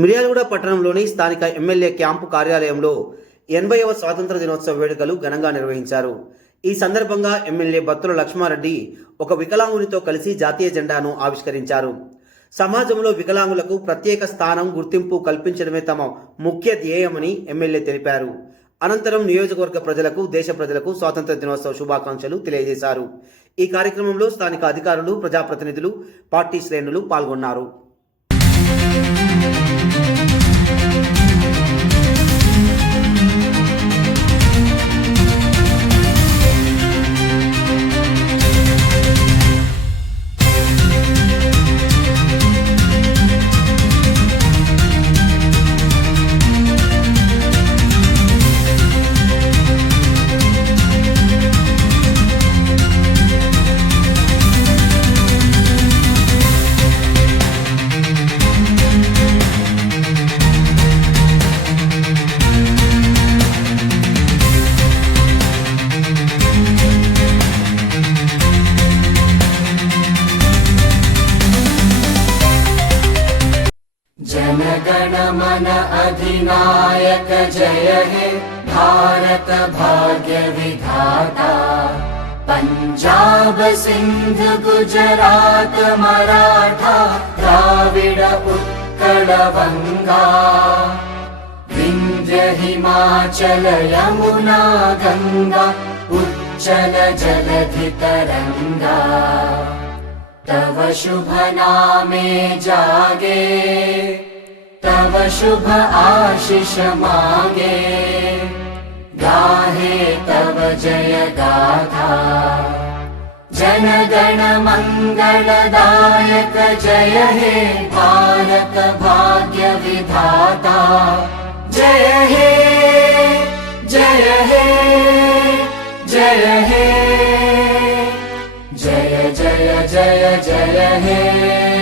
మిర్యాలగూడ పట్టణంలోని స్థానిక MLA camp కార్యాలయంలో 80వ స్వాతంత్ర దినోత్సవ వేడుకలు ఘనంగా నిర్వహించారు. ఈ సందర్భంగా ఎమ్మెల్యే బత్తుల లక్ష్మారెడ్డి ఒక వికలాంగునితో కలిసి జాతీయ జెండాను ఆవిష్కరించారు. సమాజంలో వికలాంగులకు ప్రత్యేక స్థానం, గుర్తింపు కల్పించడమే తమ ముఖ్య ధ్యేయమని ఎమ్మెల్యే తెలిపారు. అనంతరం నియోజకవర్గ ప్రజలకు, దేశ ప్రజలకు స్వాతంత్ర దినోత్సవ శుభాకాంక్షలు తెలియజేశారు. ఈ కార్యక్రమంలో స్థానిక అధికారులు, ప్రజాప్రతినిధులు, పార్టీ శ్రేణులు పాల్గొన్నారు. जनगण मन अधिनायक जय हे भारत भाग्य विधाता। पंजाब सिंध गुजरात मराठा द्राविड उत्कल बंगा। विंध्य हिमाचल यमुना गंगा उच्चल जलधि तरंगा। तव शुभ नामे जागे, तव शुभ आशीष मांगे। गाहे तव जय गाथा, जन गण मंगलदायक जय हे भारत भाग्य विधाता। जय हे जय हे जय हे, जय जय जय जय हे।